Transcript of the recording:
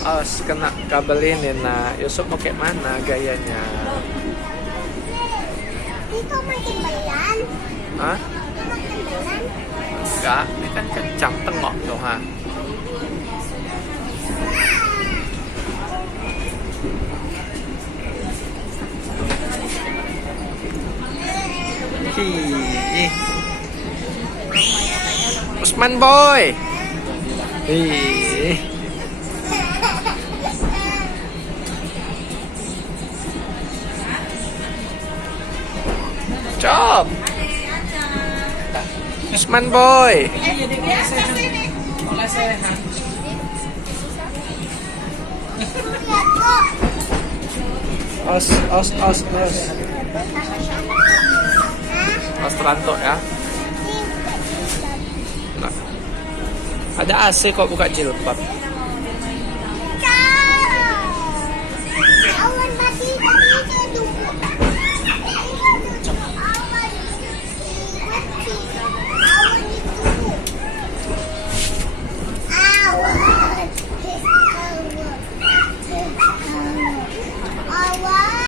Os kena kabel ini. Nah, Yusuf mau kayak mana gayanya? Itu makin belan. Hah? Itu makin belan. Enggak, ini kan kencang tengok tuh, ha. Ih. Usman boy. Ih. Job. Usman boy. Os. Os terantuk ya. Nah. Ada AC kok buka jilbab.